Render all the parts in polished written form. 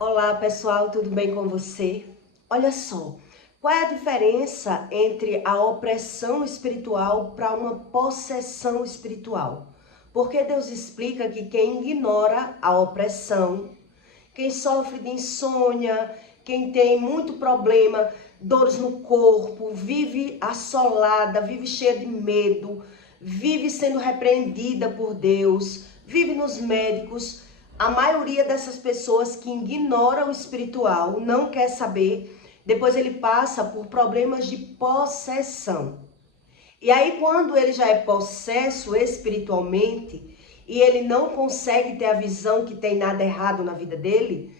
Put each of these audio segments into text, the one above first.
Olá pessoal, tudo bem com você? Olha só, qual é a diferença entre a opressão espiritual para uma possessão espiritual? Porque Deus explica que quem ignora a opressão, quem sofre de insônia, quem tem muito problema, dores no corpo, vive assolada, vive cheia de medo, vive sendo repreendida por Deus, vive nos médicos. A maioria dessas pessoas que ignoram o espiritual, não quer saber, depois ele passa por problemas de possessão. E aí quando ele já é possesso espiritualmente e ele não consegue ter a visão que tem nada errado na vida dele,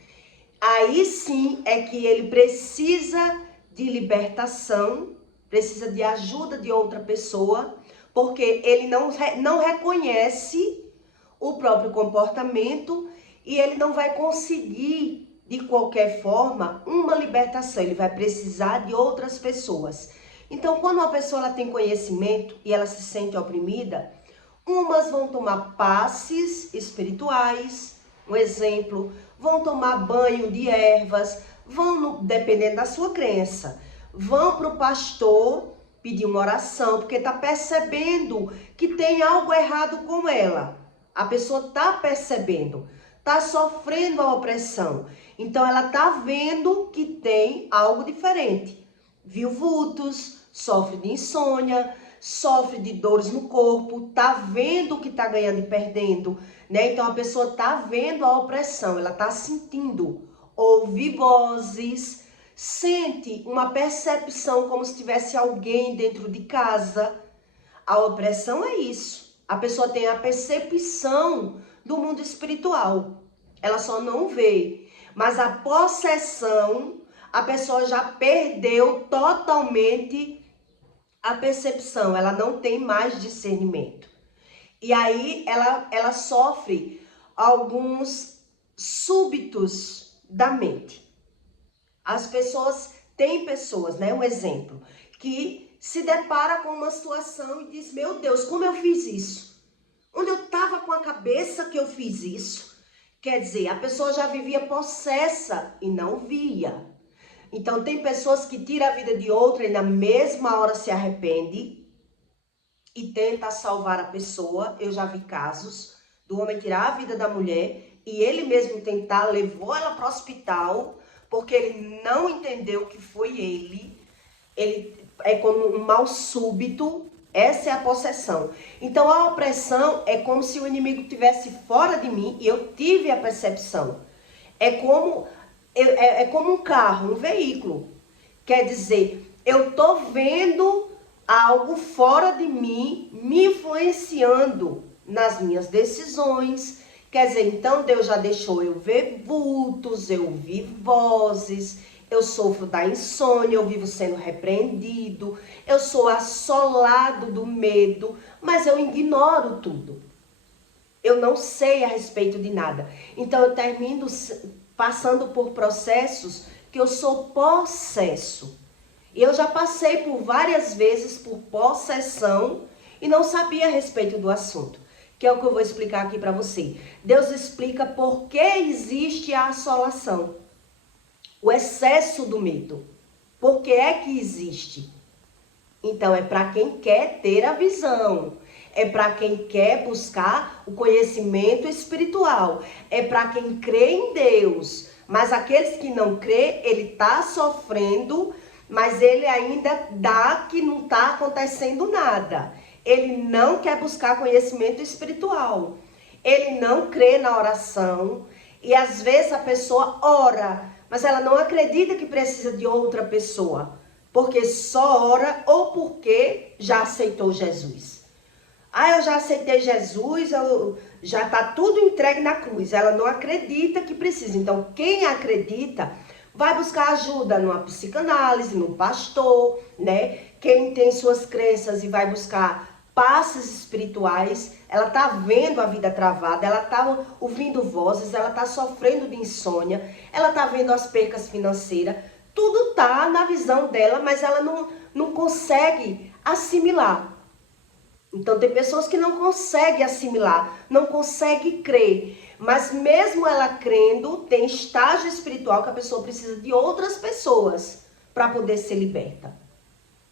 aí sim é que ele precisa de libertação, precisa de ajuda de outra pessoa, porque ele não reconhece o próprio comportamento e ele não vai conseguir, de qualquer forma, uma libertação. Ele vai precisar de outras pessoas. Então, quando uma pessoa ela tem conhecimento e ela se sente oprimida, umas vão tomar passes espirituais, um exemplo, vão tomar banho de ervas, vão, dependendo da sua crença, vão para o pastor pedir uma oração, porque está percebendo que tem algo errado com ela. A pessoa está percebendo, está sofrendo a opressão. Então ela está vendo que tem algo diferente. Viu vultos, sofre de insônia, sofre de dores no corpo, tá vendo que tá ganhando e perdendo, né? Então a pessoa tá vendo a opressão, ela tá sentindo, ouve vozes, sente uma percepção como se tivesse alguém dentro de casa. A opressão é isso. A pessoa tem a percepção do mundo espiritual. Ela só não vê. Mas a possessão, a pessoa já perdeu totalmente a percepção. Ela não tem mais discernimento. E aí ela sofre alguns súbitos da mente. As pessoas, tem pessoas, né? Um exemplo, que se depara com uma situação e diz, meu Deus, como eu fiz isso? Onde eu estava com a cabeça que eu fiz isso? Quer dizer, a pessoa já vivia possessa e não via. Então tem pessoas que tiram a vida de outra e na mesma hora se arrepende e tenta salvar a pessoa. Eu já vi casos do homem tirar a vida da mulher e ele mesmo tentar, levou ela para o hospital, porque ele não entendeu que foi ele. Ele é como um mal súbito, essa é a possessão. Então a opressão é como se o inimigo estivesse fora de mim e eu tive a percepção. É como um carro, um veículo. Quer dizer, eu tô vendo algo fora de mim me influenciando nas minhas decisões. Quer dizer, então Deus já deixou eu ver vultos, eu ouvir vozes, eu sofro da insônia, eu vivo sendo repreendido, eu sou assolado do medo, mas eu ignoro tudo. Eu não sei a respeito de nada. Então eu termino passando por processos que eu sou possesso. E eu já passei por várias vezes por possessão e não sabia a respeito do assunto, que é o que eu vou explicar aqui para você. Deus explica por que existe a assolação, o excesso do medo. Por que é que existe? Então é para quem quer ter a visão, é para quem quer buscar o conhecimento espiritual, é para quem crê em Deus. Mas aqueles que não crê, ele está sofrendo, mas ele ainda dá que não está acontecendo nada. Ele não quer buscar conhecimento espiritual. Ele não crê na oração e às vezes a pessoa ora, mas ela não acredita que precisa de outra pessoa, porque só ora ou porque já aceitou Jesus. Ah, eu já aceitei Jesus, já está tudo entregue na cruz. Ela não acredita que precisa. Então, quem acredita vai buscar ajuda numa psicanálise, num pastor, né? Quem tem suas crenças e vai buscar passes espirituais, ela tá vendo a vida travada, ela tá ouvindo vozes, ela tá sofrendo de insônia, ela tá vendo as percas financeiras, tudo tá na visão dela, mas ela não consegue assimilar. Então tem pessoas que não conseguem assimilar, não conseguem crer, Mas mesmo ela crendo, tem estágio espiritual que a pessoa precisa de outras pessoas para poder ser liberta.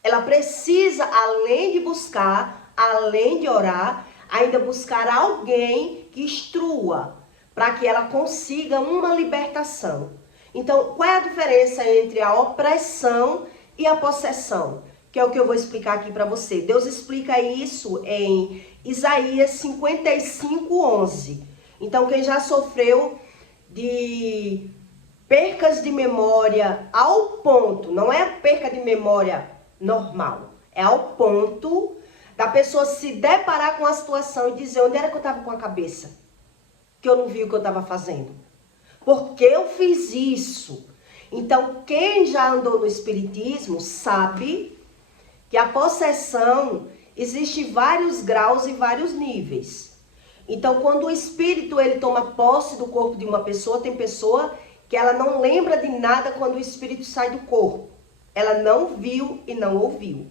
Ela precisa, além de buscar, além de orar, ainda buscar alguém que instrua para que ela consiga uma libertação. Então, qual é a diferença entre a opressão e a possessão? Que é o que eu vou explicar aqui para você. Deus explica isso em Isaías 55:11. Então, quem já sofreu de percas de memória ao ponto, não é perca de memória normal, é ao ponto da pessoa se deparar com a situação e dizer: onde era que eu estava com a cabeça? Que eu não vi o que eu estava fazendo. Porque eu fiz isso. Então, quem já andou no espiritismo sabe que a possessão existe vários graus e vários níveis. Então, quando o espírito ele toma posse do corpo de uma pessoa, tem pessoa que ela não lembra de nada quando o espírito sai do corpo. Ela não viu e não ouviu.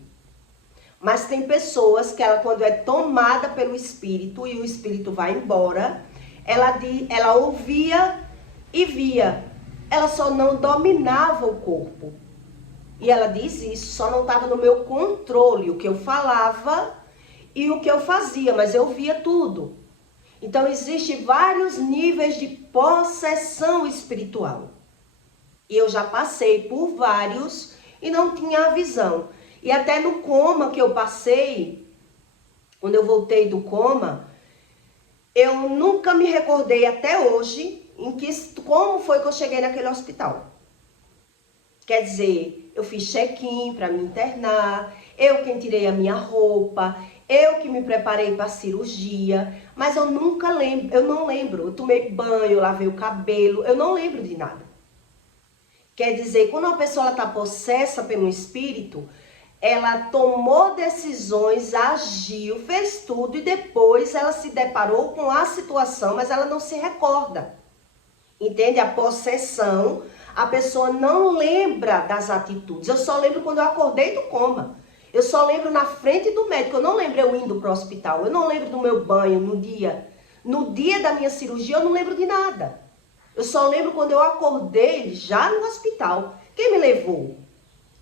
Mas tem pessoas que ela, quando é tomada pelo espírito e o espírito vai embora, ela ouvia e via. Ela só não dominava o corpo. E ela diz isso, só não estava no meu controle o que eu falava e o que eu fazia, mas eu via tudo. Então, existem vários níveis de possessão espiritual. E eu já passei por vários e não tinha a visão. E até no coma que eu passei, quando eu voltei do coma, eu nunca me recordei até hoje como foi que eu cheguei naquele hospital. Quer dizer, eu fiz check-in para me internar, eu quem tirei a minha roupa, eu que me preparei para a cirurgia, mas eu nunca lembro, eu não lembro. Eu tomei banho, eu lavei o cabelo, eu não lembro de nada. Quer dizer, quando uma pessoa está possessa pelo espírito, ela tomou decisões, agiu, fez tudo e depois ela se deparou com a situação, mas ela não se recorda. Entende? A possessão, a pessoa não lembra das atitudes. Eu só lembro quando eu acordei do coma. Eu só lembro na frente do médico. Eu não lembro eu indo para o hospital. Eu não lembro do meu banho no dia. No dia da minha cirurgia, eu não lembro de nada. Eu só lembro quando eu acordei já no hospital. Quem me levou?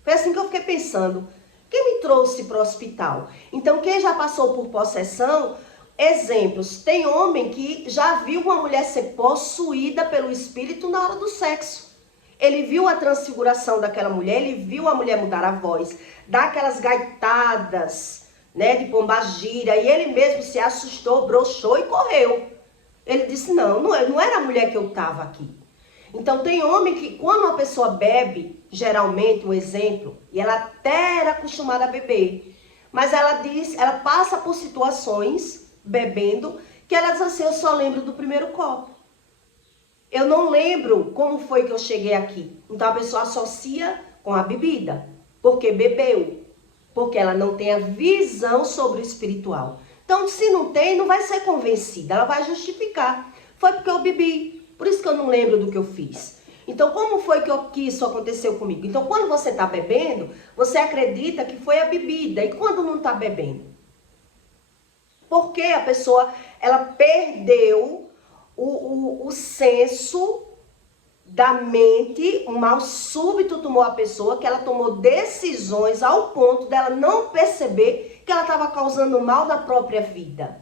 Foi assim que eu fiquei pensando. Quem me trouxe para o hospital? Então, quem já passou por possessão, exemplos. Tem homem que já viu uma mulher ser possuída pelo espírito na hora do sexo. Ele viu a transfiguração daquela mulher, ele viu a mulher mudar a voz, dar aquelas gaitadas, né, de pombagira, e ele mesmo se assustou, broxou e correu. Ele disse, não era a mulher que eu estava aqui. Então tem homem que quando uma pessoa bebe, geralmente, um exemplo, e ela até era acostumada a beber, mas ela passa por situações, bebendo, que ela diz assim, eu só lembro do primeiro copo. Eu não lembro como foi que eu cheguei aqui. Então a pessoa associa com a bebida, porque bebeu, porque ela não tem a visão sobre o espiritual. Então se não tem, não vai ser convencida, ela vai justificar. Foi porque eu bebi, por isso que eu não lembro do que eu fiz. Então como foi que isso aconteceu comigo? Então quando você está bebendo, você acredita que foi a bebida, e quando não está bebendo? Porque a pessoa, ela perdeu o senso da mente, um mal súbito tomou a pessoa, que ela tomou decisões ao ponto dela não perceber que ela estava causando mal na própria vida.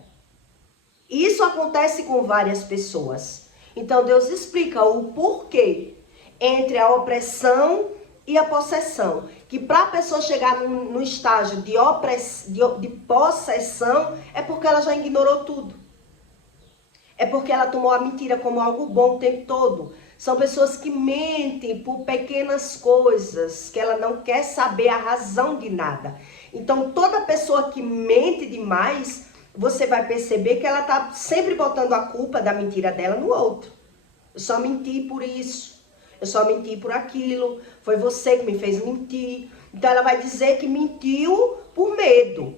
Isso acontece com várias pessoas. Então Deus explica o porquê entre a opressão e a possessão. Que para a pessoa chegar no estágio de possessão, é porque ela já ignorou tudo. É porque ela tomou a mentira como algo bom o tempo todo. São pessoas que mentem por pequenas coisas, que ela não quer saber a razão de nada. Então, toda pessoa que mente demais, você vai perceber que ela está sempre botando a culpa da mentira dela no outro. Eu só menti por isso, eu só menti por aquilo, foi você que me fez mentir. Então, ela vai dizer que mentiu por medo,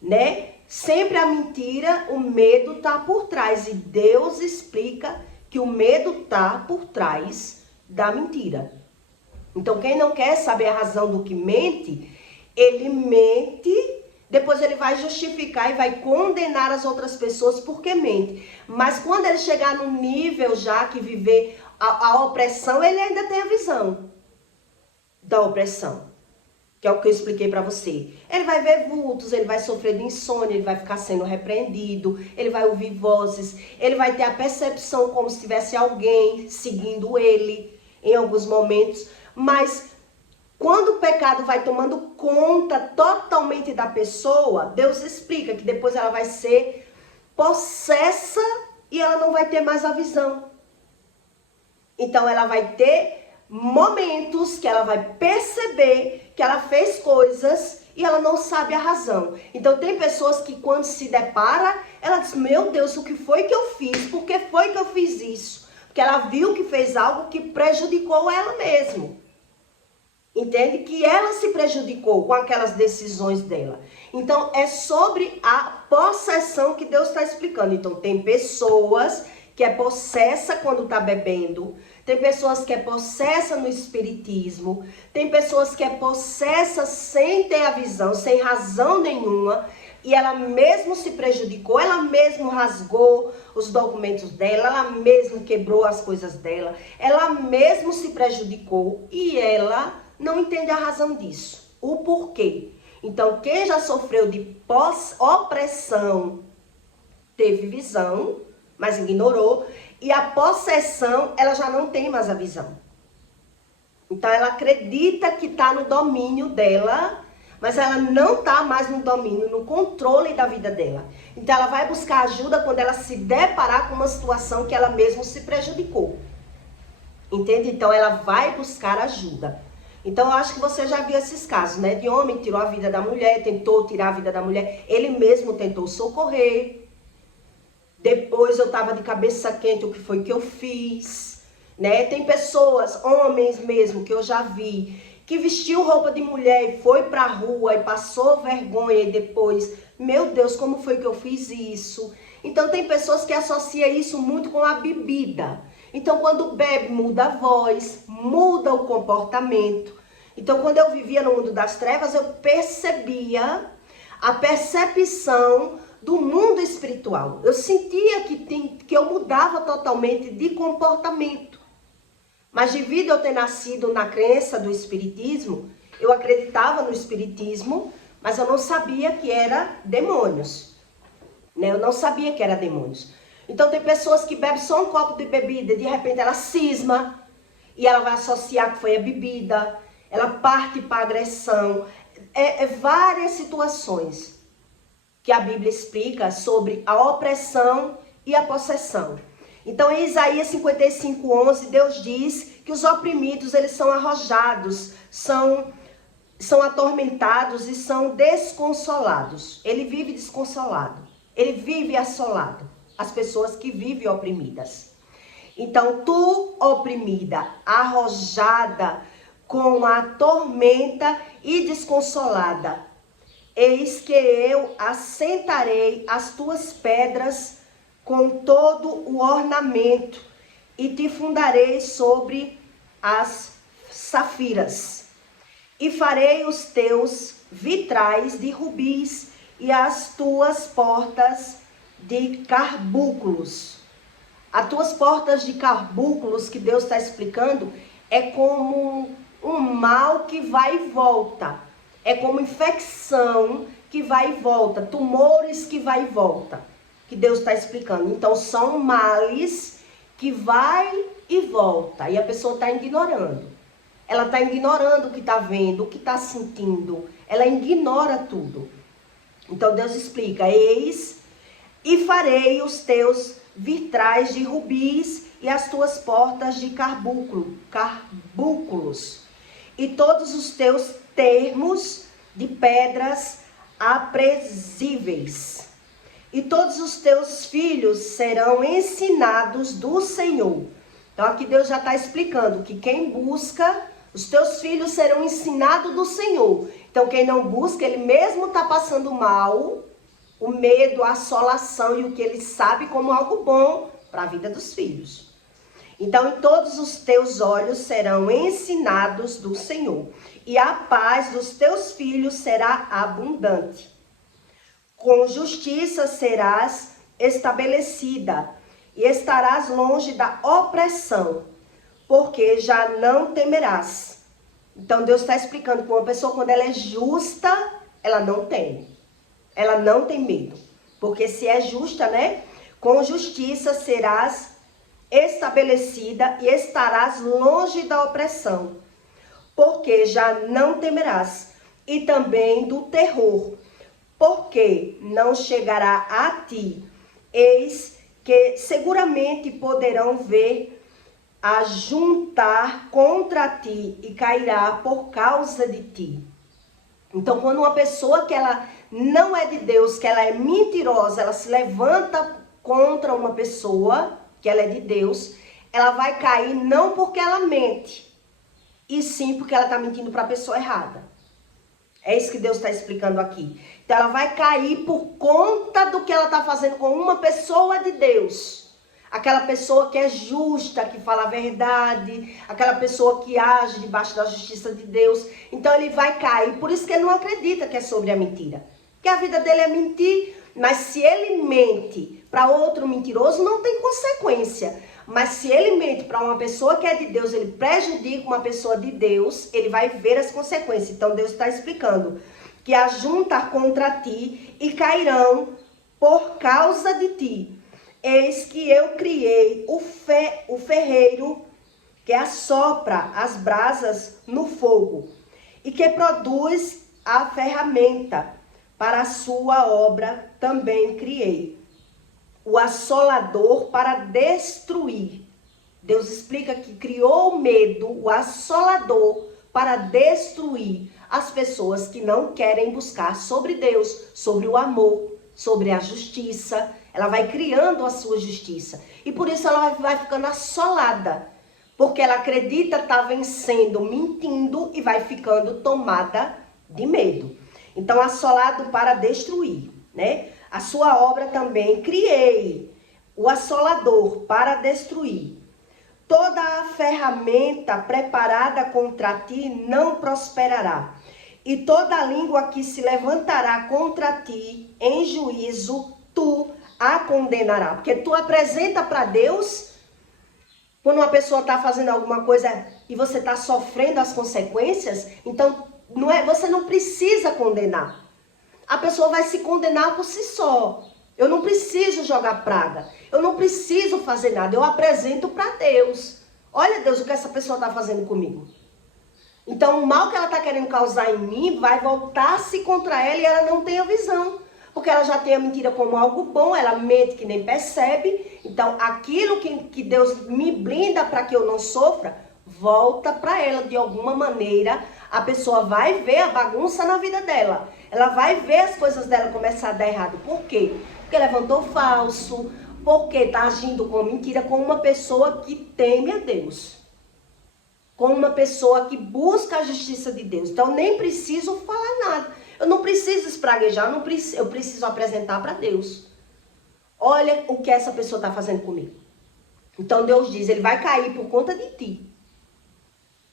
né? Sempre a mentira, o medo está por trás. E Deus explica que o medo está por trás da mentira. Então, quem não quer saber a razão do que mente, ele mente Depois ele vai justificar e vai condenar as outras pessoas porque mente. Mas quando ele chegar no nível já que viver a opressão, ele ainda tem a visão da opressão. Que é o que eu expliquei para você. Ele vai ver vultos, ele vai sofrer de insônia, ele vai ficar sendo repreendido, ele vai ouvir vozes, ele vai ter a percepção como se tivesse alguém seguindo ele em alguns momentos. Mas quando o pecado vai tomando conta totalmente da pessoa, Deus explica que depois ela vai ser possessa e ela não vai ter mais a visão. Então ela vai ter momentos que ela vai perceber que ela fez coisas e ela não sabe a razão. Então tem pessoas que quando se depara, ela diz, meu Deus, o que foi que eu fiz? Por que foi que eu fiz isso? Porque ela viu que fez algo que prejudicou ela mesma. Entende? Que ela se prejudicou com aquelas decisões dela. Então é sobre a possessão que Deus está explicando. Então tem pessoas que é possessa quando está bebendo. Tem pessoas que é possessa no espiritismo, tem pessoas que é possessa sem ter a visão, sem razão nenhuma, e ela mesmo se prejudicou, ela mesmo rasgou os documentos dela, ela mesmo quebrou as coisas dela, ela mesmo se prejudicou e ela não entende a razão disso, o porquê. Então, quem já sofreu de opressão teve visão, mas ignorou. E a possessão, ela já não tem mais a visão. Então, ela acredita que está no domínio dela, mas ela não está mais no domínio, no controle da vida dela. Então, ela vai buscar ajuda quando ela se deparar com uma situação que ela mesma se prejudicou. Entende? Então, ela vai buscar ajuda. Então, eu acho que você já viu esses casos, né? De homem tirou a vida da mulher, tentou tirar a vida da mulher, ele mesmo tentou socorrer. Depois eu estava de cabeça quente, o que foi que eu fiz, né? Tem pessoas, homens mesmo, que eu já vi, que vestiu roupa de mulher e foi pra rua e passou vergonha e depois, meu Deus, como foi que eu fiz isso? Então tem pessoas que associam isso muito com a bebida. Então quando bebe, muda a voz, muda o comportamento. Então quando eu vivia no mundo das trevas, eu percebia a percepção do mundo espiritual. Eu sentia que eu mudava totalmente de comportamento. Mas devido eu ter nascido na crença do espiritismo, eu acreditava no espiritismo, mas eu não sabia que era demônios. Né? Eu não sabia que era demônios. Então tem pessoas que bebem só um copo de bebida e de repente ela cisma e ela vai associar que foi a bebida, ela parte para agressão. Várias situações que a Bíblia explica sobre a opressão e a possessão. Então, em Isaías 55:11, Deus diz que os oprimidos, eles são arrojados, são atormentados e são desconsolados. Ele vive desconsolado, ele vive assolado, as pessoas que vivem oprimidas. Então, tu, oprimida, arrojada com a tormenta e desconsolada, eis que eu assentarei as tuas pedras com todo o ornamento e te fundarei sobre as safiras. E farei os teus vitrais de rubis e as tuas portas de carbúnculos. As tuas portas de carbúnculos, que Deus está explicando, é como um mal que vai e volta. É como infecção que vai e volta, tumores que vai e volta, que Deus está explicando. Então, são males que vai e volta, e a pessoa está ignorando. Ela está ignorando o que está vendo, o que está sentindo, ela ignora tudo. Então, Deus explica, eis, e farei os teus vitrais de rubis e as tuas portas de carbúnculos, e todos os teus termos de pedras apresíveis. E todos os teus filhos serão ensinados do Senhor. Então aqui Deus já está explicando que quem busca, os teus filhos serão ensinados do Senhor. Então quem não busca, ele mesmo está passando mal, o medo, a assolação e o que ele sabe como algo bom para a vida dos filhos. Então, em todos os teus olhos serão ensinados do Senhor, e a paz dos teus filhos será abundante. Com justiça serás estabelecida e estarás longe da opressão, porque já não temerás. Então Deus está explicando que uma pessoa, quando ela é justa, ela não teme. Ela não tem medo. Porque se é justa, né? Com justiça serás estabelecida e estarás longe da opressão, porque já não temerás, e também do terror, porque não chegará a ti. Eis que seguramente poderão ver a juntar contra ti e cairá por causa de ti. Então, quando uma pessoa que ela não é de Deus, que ela é mentirosa, ela se levanta contra uma pessoa que ela é de Deus, ela vai cair não porque ela mente, e sim porque ela está mentindo para a pessoa errada. É isso que Deus está explicando aqui. Então ela vai cair por conta do que ela está fazendo com uma pessoa de Deus. Aquela pessoa que é justa, que fala a verdade, aquela pessoa que age debaixo da justiça de Deus. Então ele vai cair, por isso que ele não acredita que é sobre a mentira. Porque a vida dele é mentir, mas se ele mente para outro mentiroso, não tem consequência. Mas se ele mente para uma pessoa que é de Deus, ele prejudica uma pessoa de Deus, ele vai ver as consequências. Então Deus está explicando que ajuntar contra ti e cairão por causa de ti. Eis que eu criei o ferreiro que assopra as brasas no fogo e que produz a ferramenta para a sua obra também criei. O assolador para destruir. Deus explica que criou o medo, o assolador, para destruir as pessoas que não querem buscar sobre Deus, sobre o amor, sobre a justiça. Ela vai criando a sua justiça. E por isso ela vai ficando assolada. Porque ela acredita estar vencendo, mentindo e vai ficando tomada de medo. Então, assolado para destruir, né? A sua obra também criei, o assolador para destruir. Toda a ferramenta preparada contra ti não prosperará. E toda a língua que se levantará contra ti em juízo, tu a condenará. Porque tu apresenta para Deus, quando uma pessoa está fazendo alguma coisa e você está sofrendo as consequências, então você não precisa condenar. A pessoa vai se condenar por si só. Eu não preciso jogar praga. Eu não preciso fazer nada. Eu apresento para Deus. Olha, Deus, o que essa pessoa está fazendo comigo. Então, o mal que ela está querendo causar em mim vai voltar-se contra ela e ela não tem a visão. Porque ela já tem a mentira como algo bom, ela mente que nem percebe. Então, aquilo que Deus me blinda para que eu não sofra, volta para ela de alguma maneira. A pessoa vai ver a bagunça na vida dela. Ela vai ver as coisas dela começar a dar errado. Por quê? Porque levantou falso, porque está agindo com mentira com uma pessoa que teme a Deus. Com uma pessoa que busca a justiça de Deus. Então, nem preciso falar nada. Eu não preciso espraguejar, eu preciso apresentar para Deus. Olha o que essa pessoa está fazendo comigo. Então, Deus diz, ele vai cair por conta de ti.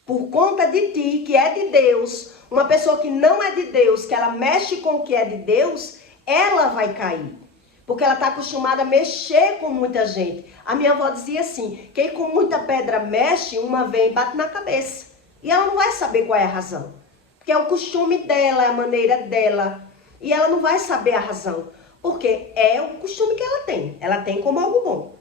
Por conta de ti, que é de Deus, uma pessoa que não é de Deus, que ela mexe com o que é de Deus, ela vai cair. Porque ela está acostumada a mexer com muita gente. A minha avó dizia assim, quem com muita pedra mexe, uma vem e bate na cabeça. E ela não vai saber qual é a razão. Porque é o costume dela, é a maneira dela. E ela não vai saber a razão. Porque é o costume que ela tem. Ela tem como algo bom.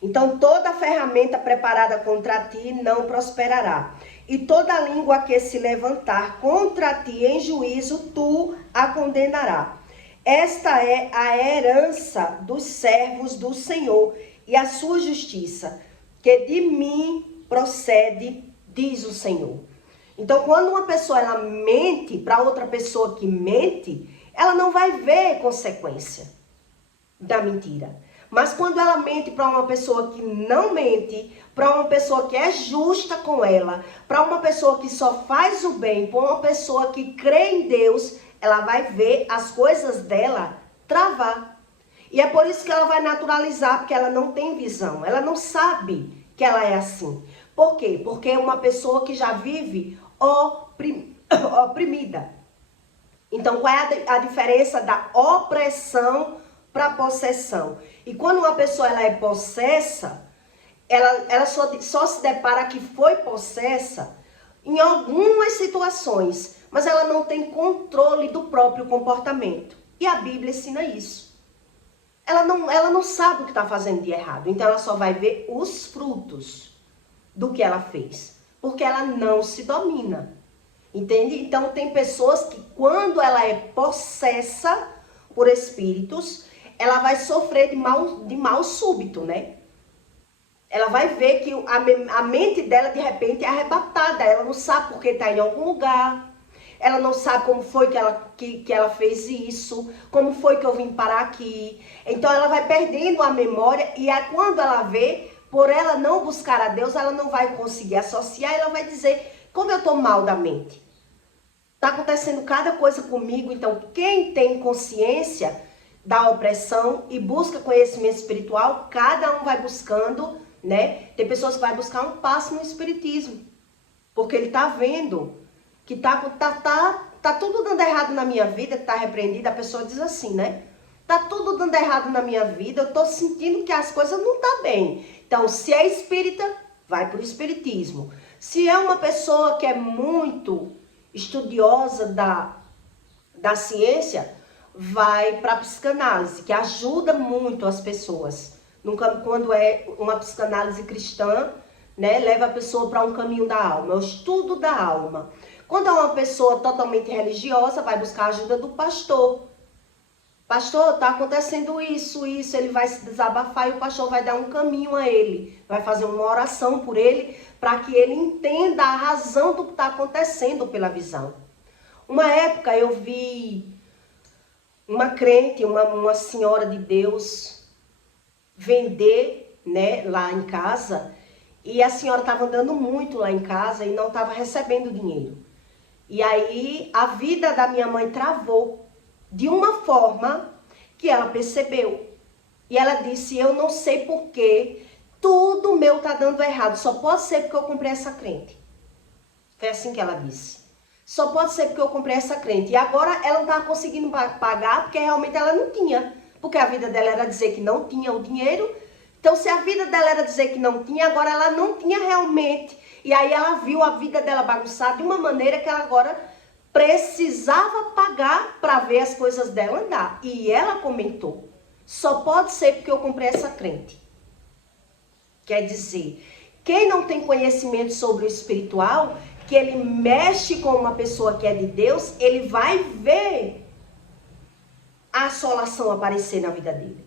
Então, toda ferramenta preparada contra ti não prosperará. E toda língua que se levantar contra ti em juízo, tu a condenará. Esta é a herança dos servos do Senhor e a sua justiça, que de mim procede, diz o Senhor. Então, quando uma pessoa ela mente para outra pessoa que mente, ela não vai ver consequência da mentira. Mas quando ela mente para uma pessoa que não mente, para uma pessoa que é justa com ela, para uma pessoa que só faz o bem, para uma pessoa que crê em Deus, ela vai ver as coisas dela travar. E é por isso que ela vai naturalizar, porque ela não tem visão. Ela não sabe que ela é assim. Por quê? Porque é uma pessoa que já vive oprimida. Então, qual é a diferença da opressão para possessão? E quando uma pessoa ela é possessa, ela só se depara que foi possessa em algumas situações, mas ela não tem controle do próprio comportamento. E a Bíblia ensina isso. Ela não sabe o que está fazendo de errado, então ela só vai ver os frutos do que ela fez, porque ela não se domina. Entende? Então tem pessoas que quando ela é possessa por espíritos, ela vai sofrer de mal súbito, né? Ela vai ver que a mente dela de repente é arrebatada, ela não sabe porque está em algum lugar, ela não sabe como foi que ela fez isso, como foi que eu vim parar aqui. Então ela vai perdendo a memória e quando ela vê, por ela não buscar a Deus, ela não vai conseguir associar, ela vai dizer, como eu estou mal da mente. Está acontecendo cada coisa comigo, então quem tem consciência da opressão e busca conhecimento espiritual, cada um vai buscando, né? Tem pessoas que vai buscar um passo no espiritismo, porque ele está vendo que tá tudo dando errado na minha vida, está repreendida, a pessoa diz assim, né? Tá tudo dando errado na minha vida, eu tô sentindo que as coisas não tá bem. Então, se é espírita, vai pro espiritismo. Se é uma pessoa que é muito estudiosa da ciência, vai para a psicanálise, que ajuda muito as pessoas. Quando é uma psicanálise cristã, né, leva a pessoa para um caminho da alma, o estudo da alma. Quando é uma pessoa totalmente religiosa, vai buscar a ajuda do pastor. Pastor, está acontecendo isso, ele vai se desabafar e o pastor vai dar um caminho a ele, vai fazer uma oração por ele, para que ele entenda a razão do que está acontecendo pela visão. Uma época eu vi uma crente, uma senhora de Deus, vender, né, lá em casa, e a senhora estava andando muito lá em casa e não estava recebendo dinheiro. E aí a vida da minha mãe travou de uma forma que ela percebeu. E ela disse, eu não sei porquê, tudo meu tá dando errado, só pode ser porque eu comprei essa crente. Foi assim que ela disse. Só pode ser porque eu comprei essa crente. E agora ela não estava conseguindo pagar porque realmente ela não tinha. Porque a vida dela era dizer que não tinha o dinheiro. Então se a vida dela era dizer que não tinha, agora ela não tinha realmente. E aí ela viu a vida dela bagunçada de uma maneira que ela agora precisava pagar para ver as coisas dela andar. E ela comentou, só pode ser porque eu comprei essa crente. Quer dizer, quem não tem conhecimento sobre o espiritual, que ele mexe com uma pessoa que é de Deus, ele vai ver a assolação aparecer na vida dele.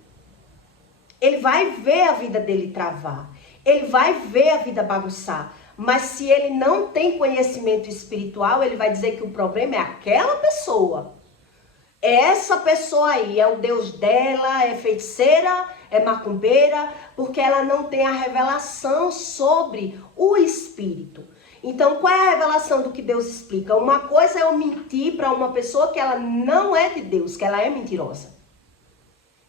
Ele vai ver a vida dele travar. Ele vai ver a vida bagunçar. Mas se ele não tem conhecimento espiritual, ele vai dizer que o problema é aquela pessoa. Essa pessoa aí é o Deus dela, é feiticeira, é macumbeira, porque ela não tem a revelação sobre o espírito. Então, qual é a revelação do que Deus explica? Uma coisa é eu mentir para uma pessoa que ela não é de Deus, que ela é mentirosa.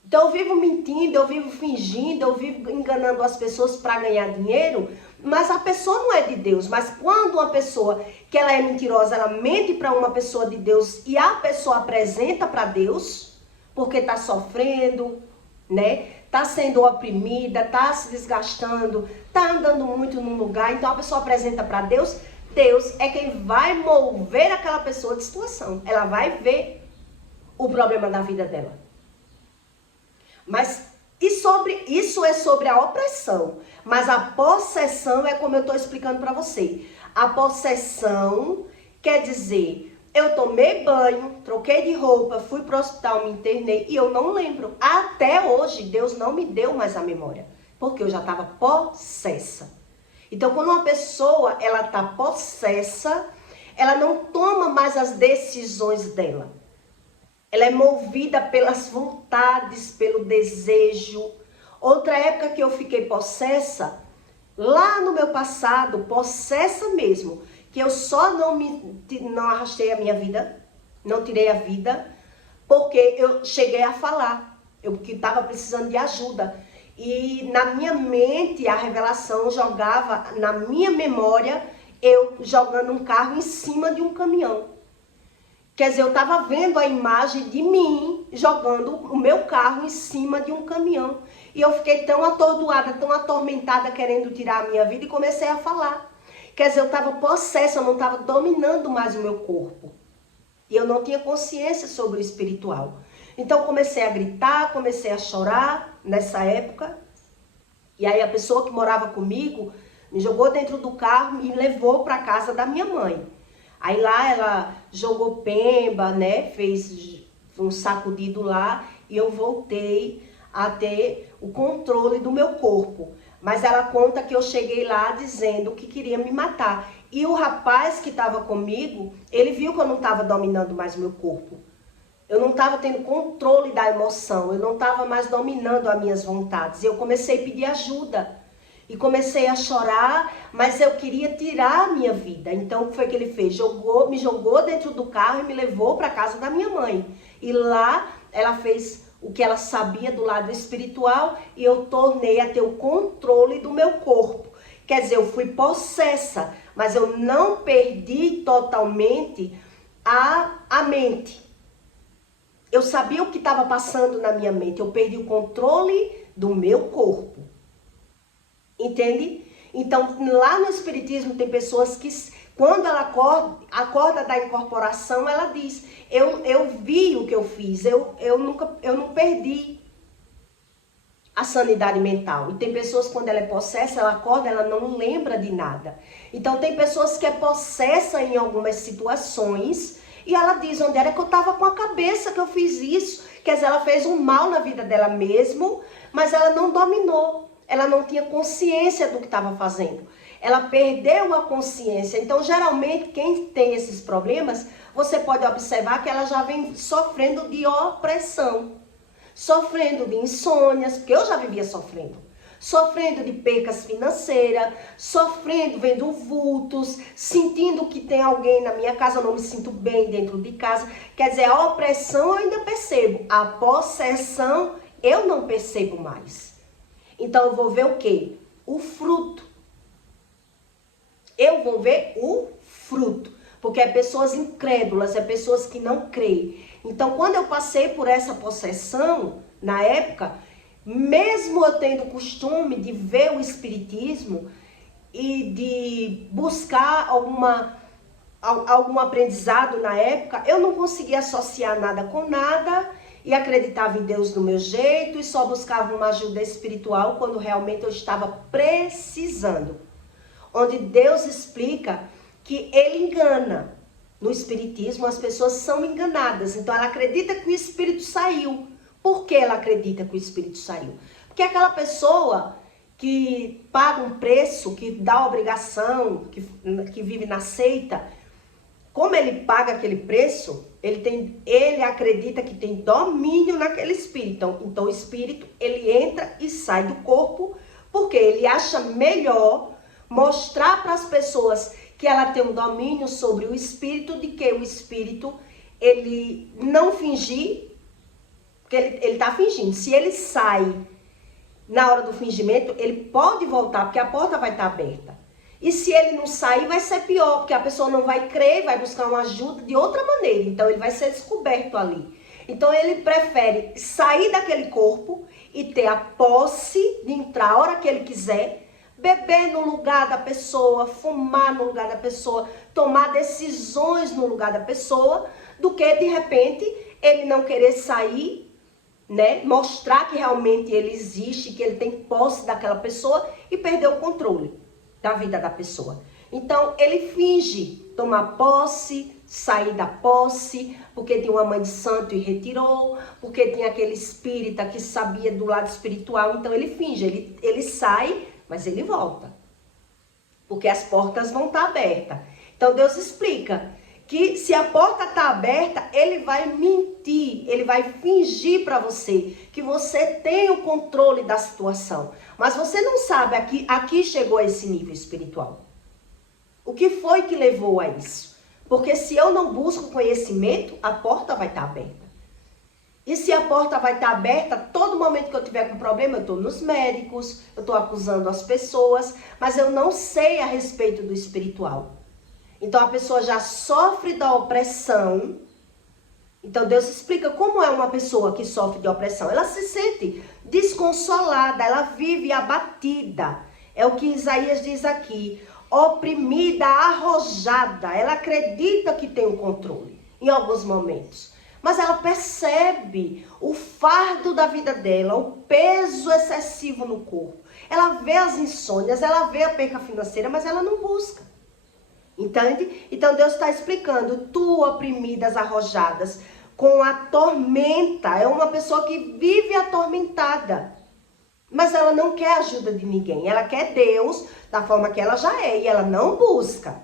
Então, eu vivo mentindo, eu vivo fingindo, eu vivo enganando as pessoas para ganhar dinheiro, mas a pessoa não é de Deus. Mas quando uma pessoa que ela é mentirosa, ela mente para uma pessoa de Deus e a pessoa apresenta para Deus, porque está sofrendo, né? Está sendo oprimida, está se desgastando, está andando muito num lugar, então a pessoa apresenta para Deus, Deus é quem vai mover aquela pessoa de situação. Ela vai ver o problema da vida dela. Mas isso é sobre a opressão, mas a possessão é como eu estou explicando para você. A possessão quer dizer, eu tomei banho, troquei de roupa, fui para o hospital, me internei e eu não lembro. Até hoje, Deus não me deu mais a memória, porque eu já estava possessa. Então, quando uma pessoa ela está possessa, ela não toma mais as decisões dela. Ela é movida pelas vontades, pelo desejo. Outra época que eu fiquei possessa, lá no meu passado, possessa mesmo, que eu só não arrastei a minha vida, não tirei a vida, porque eu cheguei a falar, eu que estava precisando de ajuda. E na minha mente, a revelação jogava, na minha memória, eu jogando um carro em cima de um caminhão. Quer dizer, eu estava vendo a imagem de mim jogando o meu carro em cima de um caminhão. E eu fiquei tão atordoada, tão atormentada, querendo tirar a minha vida, e comecei a falar. Quer dizer, eu estava possessa, eu não estava dominando mais o meu corpo. E eu não tinha consciência sobre o espiritual. Então comecei a gritar, comecei a chorar nessa época. E aí a pessoa que morava comigo me jogou dentro do carro e me levou para a casa da minha mãe. Aí lá ela jogou pemba, né? Fez um sacudido lá e eu voltei a ter o controle do meu corpo. Mas ela conta que eu cheguei lá dizendo que queria me matar. E o rapaz que estava comigo, ele viu que eu não estava dominando mais o meu corpo. Eu não estava tendo controle da emoção, eu não estava mais dominando as minhas vontades. Eu comecei a pedir ajuda. E comecei a chorar, mas eu queria tirar a minha vida. Então, o que foi que ele fez? Me jogou dentro do carro e me levou para a casa da minha mãe. E lá, ela fez o que ela sabia do lado espiritual e eu tornei a ter o controle do meu corpo. Quer dizer, eu fui possessa, mas eu não perdi totalmente a mente. Eu sabia o que estava passando na minha mente. Eu perdi o controle do meu corpo. Entende? Então, lá no Espiritismo tem pessoas que, quando ela acorda da incorporação, ela diz, eu vi o que eu fiz, eu não perdi a sanidade mental. E tem pessoas, quando ela é possessa, ela acorda, ela não lembra de nada. Então, tem pessoas que é possessa em algumas situações e ela diz, onde era que eu estava com a cabeça que eu fiz isso? Quer dizer, ela fez um mal na vida dela mesmo, mas ela não dominou. Ela não tinha consciência do que estava fazendo. Ela perdeu a consciência. Então, geralmente, quem tem esses problemas, você pode observar que ela já vem sofrendo de opressão. Sofrendo de insônias, porque eu já vivia sofrendo. Sofrendo de percas financeiras, sofrendo, vendo vultos, sentindo que tem alguém na minha casa, eu não me sinto bem dentro de casa. Quer dizer, a opressão eu ainda percebo. A possessão eu não percebo mais. Então, eu vou ver o quê? O fruto. Eu vou ver o fruto. Porque é pessoas incrédulas, é pessoas que não creem. Então, quando eu passei por essa possessão, na época, mesmo eu tendo o costume de ver o espiritismo e de buscar algum aprendizado na época, eu não conseguia associar nada com nada e acreditava em Deus do meu jeito e só buscava uma ajuda espiritual quando realmente eu estava precisando. Onde Deus explica que Ele engana. No espiritismo as pessoas são enganadas, então ela acredita que o espírito saiu. Por que ela acredita que o espírito saiu? Porque aquela pessoa que paga um preço, que dá obrigação, que vive na seita, como ele paga aquele preço, ele acredita que tem domínio naquele espírito. Então o espírito, ele entra e sai do corpo, porque ele acha melhor mostrar para as pessoas que ela tem um domínio sobre o espírito, de que o espírito, ele não fingir, porque ele está fingindo. Se ele sai na hora do fingimento, ele pode voltar, porque a porta vai estar aberta. E se ele não sair, vai ser pior, porque a pessoa não vai crer, vai buscar uma ajuda de outra maneira. Então, ele vai ser descoberto ali. Então, ele prefere sair daquele corpo e ter a posse de entrar a hora que ele quiser, beber no lugar da pessoa, fumar no lugar da pessoa, tomar decisões no lugar da pessoa, do que, de repente, ele não querer sair, né? Mostrar que realmente ele existe, que ele tem posse daquela pessoa e perder o controle da vida da pessoa. Então, ele finge tomar posse, sair da posse, porque tinha uma mãe de santo e retirou, porque tinha aquele espírita que sabia do lado espiritual, então ele finge, ele sai, mas ele volta, porque as portas vão estar abertas. Então, Deus explica que se a porta está aberta, ele vai mentir, ele vai fingir para você que você tem o controle da situação. Mas você não sabe, aqui chegou a esse nível espiritual. O que foi que levou a isso? Porque se eu não busco conhecimento, a porta vai estar aberta. E se a porta vai estar aberta, todo momento que eu tiver com problema, eu estou nos médicos, eu estou acusando as pessoas, mas eu não sei a respeito do espiritual. Então a pessoa já sofre da opressão, Então Deus explica como é uma pessoa que sofre de opressão. Ela se sente desconsolada, ela vive abatida. É o que Isaías diz aqui. Oprimida, arrojada. Ela acredita que tem o controle em alguns momentos. Mas ela percebe o fardo da vida dela, o peso excessivo no corpo. Ela vê as insônias, ela vê a perca financeira, mas ela não busca. Entende? Então Deus está explicando, tu oprimidas, arrojadas, com a tormenta, é uma pessoa que vive atormentada, mas ela não quer ajuda de ninguém, ela quer Deus da forma que ela já é, e ela não busca.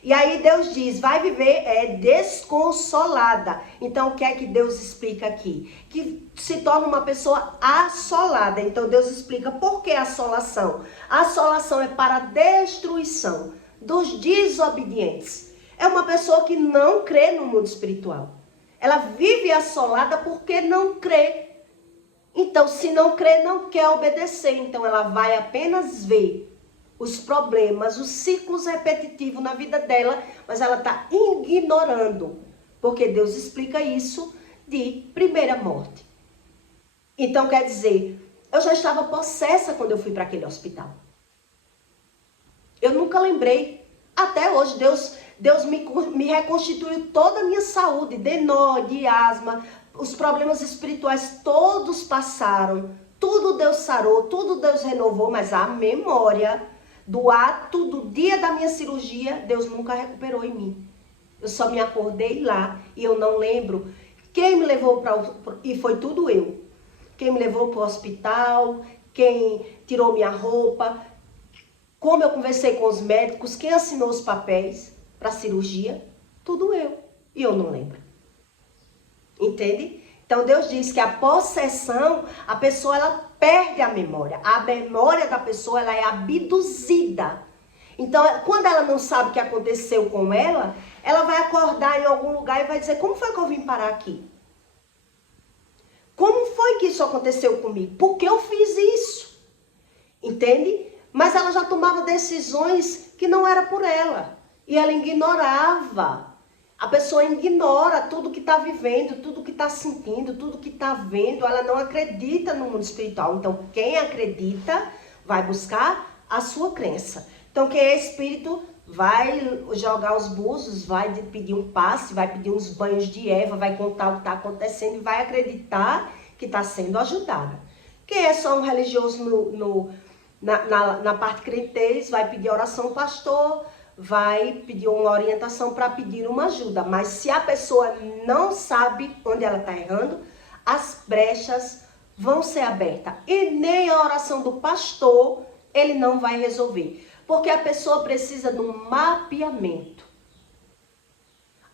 E aí Deus diz, vai viver desconsolada. Então o que é que Deus explica aqui? Que se torna uma pessoa assolada. Então Deus explica por que assolação. A assolação é para a destruição dos desobedientes. É uma pessoa que não crê no mundo espiritual. Ela vive assolada porque não crê. Então, se não crê, não quer obedecer. Então, ela vai apenas ver os problemas, os ciclos repetitivos na vida dela, mas ela está ignorando. Porque Deus explica isso de primeira morte. Então, quer dizer, eu já estava possessa quando eu fui para aquele hospital. Eu nunca lembrei. Até hoje, Deus me reconstituiu toda a minha saúde, de nó, de asma, os problemas espirituais todos passaram, tudo Deus sarou, tudo Deus renovou, mas a memória do ato, do dia da minha cirurgia, Deus nunca recuperou em mim. Eu só me acordei lá e eu não lembro quem me levou e foi tudo eu. Quem me levou para o hospital, quem tirou minha roupa, como eu conversei com os médicos, quem assinou os papéis para a cirurgia, tudo eu. E eu não lembro. Entende? Então Deus diz que a possessão, a pessoa ela perde a memória. A memória da pessoa ela é abduzida. Então quando ela não sabe o que aconteceu com ela, ela vai acordar em algum lugar e vai dizer, como foi que eu vim parar aqui? Como foi que isso aconteceu comigo? Por que eu fiz isso? Entende? Mas ela já tomava decisões que não era por ela. E ela ignorava. A pessoa ignora tudo que está vivendo, tudo que está sentindo, tudo que está vendo. Ela não acredita no mundo espiritual. Então, quem acredita vai buscar a sua crença. Então, quem é espírito vai jogar os búzios, vai pedir um passe, vai pedir uns banhos de erva, vai contar o que está acontecendo e vai acreditar que está sendo ajudada. Quem é só um religioso na parte crentez, vai pedir oração ao pastor, vai pedir uma orientação para pedir uma ajuda. Mas se a pessoa não sabe onde ela está errando, as brechas vão ser abertas. E nem a oração do pastor, ele não vai resolver. Porque a pessoa precisa de um mapeamento.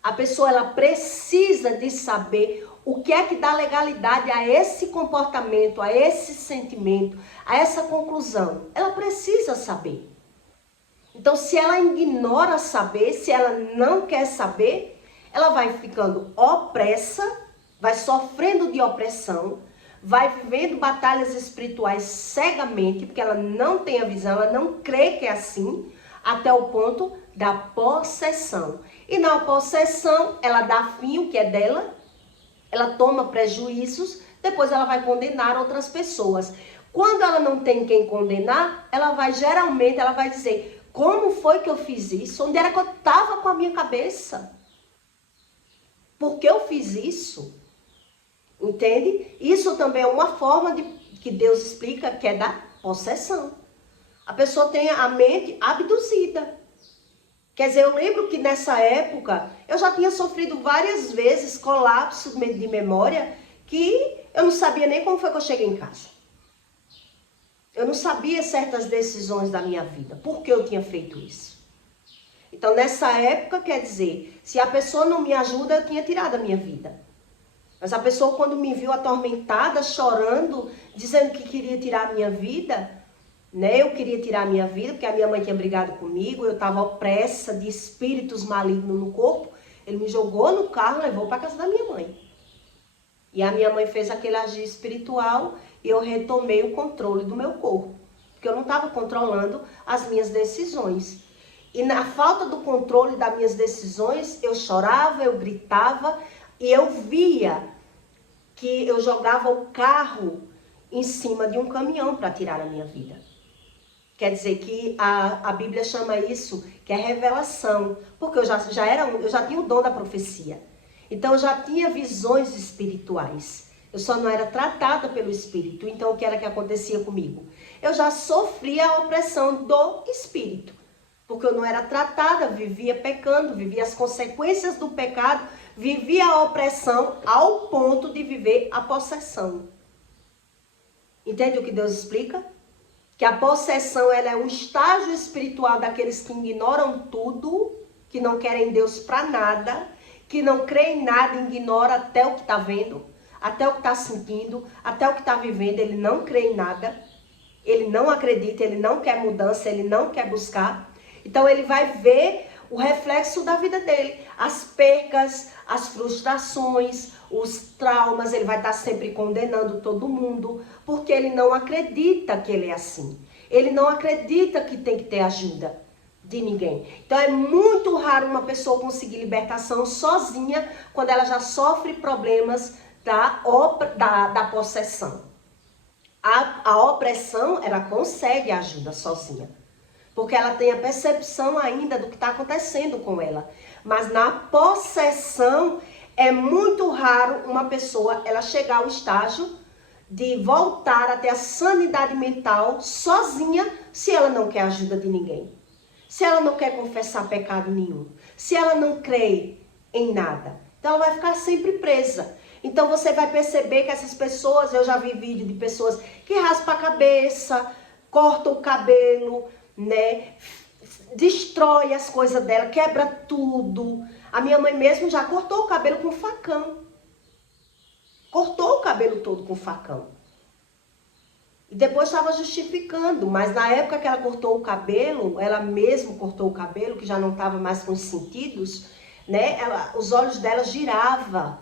A pessoa ela precisa de saber o que é que dá legalidade a esse comportamento, a esse sentimento, a essa conclusão. Ela precisa saber. Então, se ela ignora saber, se ela não quer saber, ela vai ficando opressa, vai sofrendo de opressão, vai vivendo batalhas espirituais cegamente, porque ela não tem a visão, ela não crê que é assim, até o ponto da possessão. E na possessão, ela dá fim, o que é dela, ela toma prejuízos, depois ela vai condenar outras pessoas. Quando ela não tem quem condenar, geralmente ela vai dizer, como foi que eu fiz isso? Onde era que eu estava com a minha cabeça? Por que eu fiz isso? Entende? Isso também é uma forma que Deus explica que é da possessão. A pessoa tem a mente abduzida. Quer dizer, eu lembro que nessa época eu já tinha sofrido várias vezes colapso de memória que eu não sabia nem como foi que eu cheguei em casa. Eu não sabia certas decisões da minha vida. Por que eu tinha feito isso? Então, nessa época, quer dizer, se a pessoa não me ajuda, eu tinha tirado a minha vida. Mas a pessoa, quando me viu atormentada, chorando, dizendo que queria tirar a minha vida, né? Eu queria tirar a minha vida, porque a minha mãe tinha brigado comigo, eu estava opressa de espíritos malignos no corpo. Ele me jogou no carro e levou para a casa da minha mãe. E a minha mãe fez aquele agir espiritual e eu retomei o controle do meu corpo. Porque eu não estava controlando as minhas decisões. E na falta do controle das minhas decisões, eu chorava, eu gritava e eu via que eu jogava o carro em cima de um caminhão para tirar a minha vida. Quer dizer que a Bíblia chama isso que é revelação, porque eu já tinha o dom da profecia. Então eu já tinha visões espirituais. Eu só não era tratada pelo Espírito. Então o que era que acontecia comigo? Eu já sofria a opressão do Espírito. Porque eu não era tratada, vivia pecando, vivia as consequências do pecado, vivia a opressão ao ponto de viver a possessão. Entende o que Deus explica? Que a possessão ela é um estágio espiritual daqueles que ignoram tudo, que não querem Deus para nada, que não creem em nada, ignora até o que está vendo, até o que está sentindo, até o que está vivendo, ele não crê em nada, ele não acredita, ele não quer mudança, ele não quer buscar. Então ele vai ver o reflexo da vida dele, as percas, as frustrações, os traumas, ele vai estar sempre condenando todo mundo, porque ele não acredita que ele é assim. Ele não acredita que tem que ter ajuda de ninguém. Então é muito raro uma pessoa conseguir libertação sozinha quando ela já sofre problemas da possessão. A opressão, ela consegue ajuda sozinha. Porque ela tem a percepção ainda do que está acontecendo com ela. Mas na possessão, é muito raro uma pessoa ela chegar ao estágio de voltar a ter a sanidade mental sozinha, se ela não quer ajuda de ninguém. Se ela não quer confessar pecado nenhum. Se ela não crê em nada. Então ela vai ficar sempre presa. Então você vai perceber que essas pessoas, eu já vi vídeo de pessoas que raspam a cabeça, cortam o cabelo, né, destrói as coisas dela, quebra tudo. A minha mãe mesmo já cortou o cabelo com facão. Cortou o cabelo todo com facão. E depois estava justificando, mas na época que ela cortou o cabelo, ela mesmo cortou o cabelo, que já não estava mais com os sentidos, né, os olhos dela giravam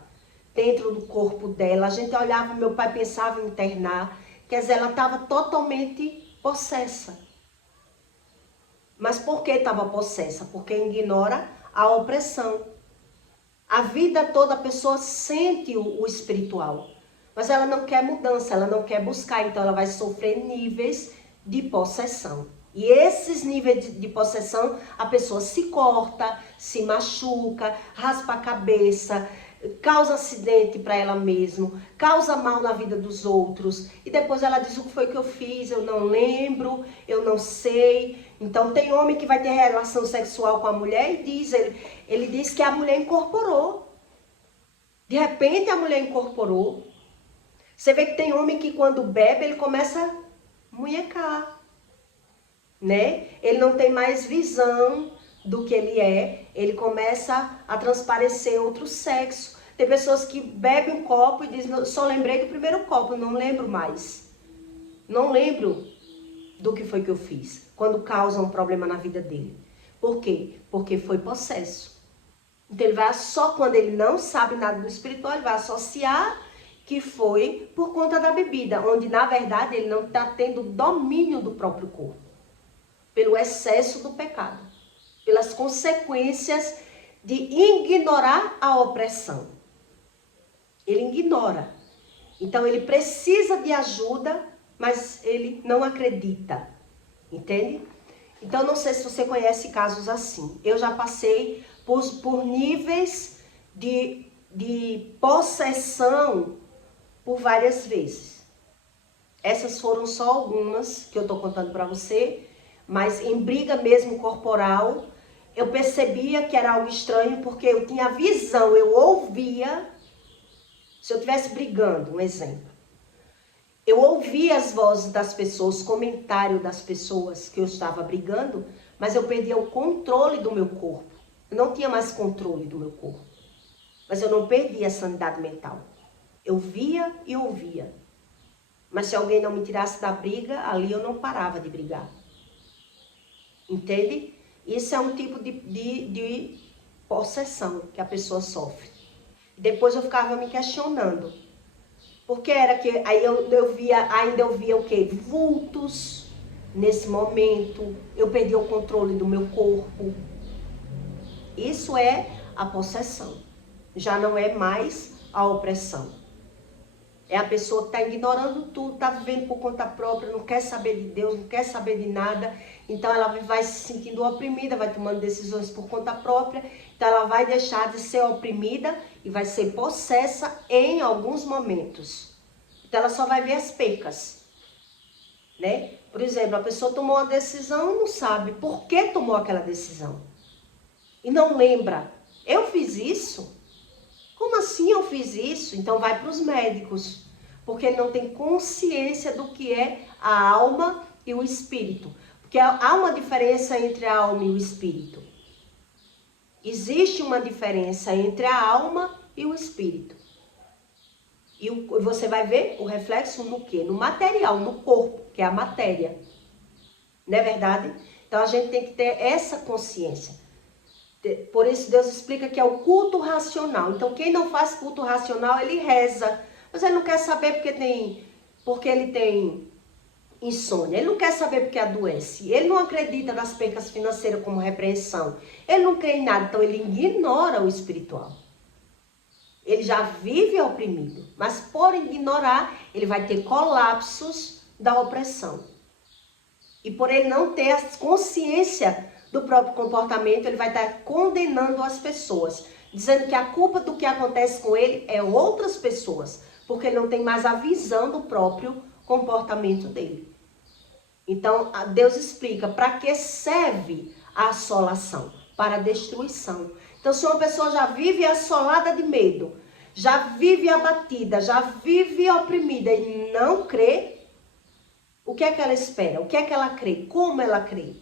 dentro do corpo dela. A gente olhava, meu pai pensava em internar, quer dizer, ela estava totalmente possessa. Mas por que estava possessa? Porque ignora a opressão. A vida toda a pessoa sente o espiritual, mas ela não quer mudança, ela não quer buscar, então ela vai sofrer níveis de possessão. E esses níveis de possessão, a pessoa se corta, se machuca, raspa a cabeça, causa acidente para ela mesma, causa mal na vida dos outros, e depois ela diz: o que foi que eu fiz? Eu não lembro, eu não sei. Então tem homem que vai ter relação sexual com a mulher e diz, ele diz que a mulher incorporou. De repente a mulher incorporou. Você vê que tem homem que quando bebe ele começa a munhecar, né? Ele não tem mais visão do que ele é, ele começa a transparecer outro sexo. Tem pessoas que bebem um copo e dizem: só lembrei do primeiro copo, não lembro mais. Não lembro do que foi que eu fiz, quando causa um problema na vida dele. Por quê? Porque foi possesso. Então ele vai só, quando ele não sabe nada do espiritual, ele vai associar que foi por conta da bebida, onde na verdade ele não está tendo domínio do próprio corpo, pelo excesso do pecado, pelas consequências de ignorar a opressão. Ele ignora. Então ele precisa de ajuda, mas ele não acredita. Entende? Então não sei se você conhece casos assim. Eu já passei por níveis de possessão por várias vezes. Essas foram só algumas que eu estou contando para você, mas em briga mesmo corporal, eu percebia que era algo estranho, porque eu tinha visão, eu ouvia. Se eu estivesse brigando, um exemplo, eu ouvia as vozes das pessoas, os comentários das pessoas que eu estava brigando, mas eu perdia o controle do meu corpo. Eu não tinha mais controle do meu corpo. Mas eu não perdia a sanidade mental. Eu via e ouvia. Mas se alguém não me tirasse da briga, ali eu não parava de brigar. Entende? Isso é um tipo de possessão que a pessoa sofre. Depois eu ficava me questionando. Porque era que aí eu via o quê? Vultos nesse momento. Eu perdi o controle do meu corpo. Isso é a possessão. já não é mais a opressão. É a pessoa que está ignorando tudo, está vivendo por conta própria, não quer saber de Deus, não quer saber de nada. Então ela vai se sentindo oprimida, vai tomando decisões por conta própria. Então ela vai deixar de ser oprimida e vai ser possessa em alguns momentos. Então ela só vai ver as percas, né? Por exemplo, a pessoa tomou uma decisão e não sabe por que tomou aquela decisão. E não lembra, eu fiz isso? Como assim eu fiz isso? Então vai para os médicos, porque ele não tem consciência do que é a alma e o espírito. Porque há uma diferença entre a alma e o espírito. Existe uma diferença entre a alma e o espírito. E você vai ver o reflexo no quê? No material, no corpo, que é a matéria. Não é verdade? Então a gente tem que ter essa consciência. Por isso Deus explica que é o culto racional. Então quem não faz culto racional, ele reza. Mas ele não quer saber porque ele tem insônia. Ele não quer saber porque adoece. Ele não acredita nas percas financeiras como repreensão. Ele não crê em nada. Então ele ignora o espiritual. Ele já vive oprimido. Mas por ignorar, ele vai ter colapsos da opressão. E por ele não ter a consciência do próprio comportamento, ele vai estar condenando as pessoas, dizendo que a culpa do que acontece com ele é outras pessoas, porque ele não tem mais a visão do próprio comportamento dele. Então, Deus explica para que serve a assolação, para a destruição. Então, se uma pessoa já vive assolada de medo, já vive abatida, já vive oprimida e não crê, o que é que ela espera? O que é que ela crê? Como ela crê?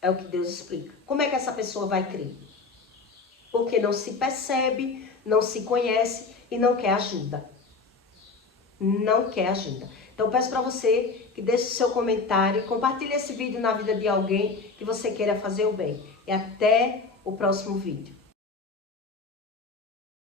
É o que Deus explica. Como é que essa pessoa vai crer? Porque não se percebe, não se conhece e não quer ajuda. Não quer ajuda. Então peço para você que deixe o seu comentário, compartilhe esse vídeo na vida de alguém que você queira fazer o bem. E até o próximo vídeo.